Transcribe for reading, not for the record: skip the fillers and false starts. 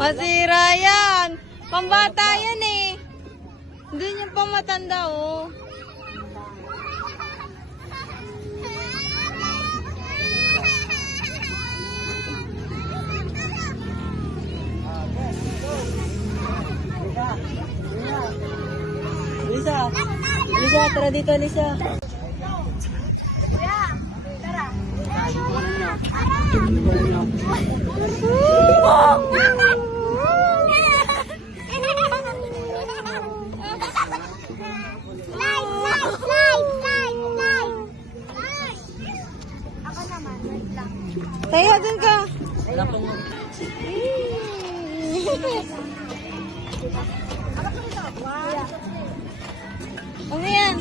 Masira yan. Pambata yan eh. Hindi yung pang matanda oh. Lisa, Lisa, tara dito, Lisa. Tayo dun ka. Ano yan?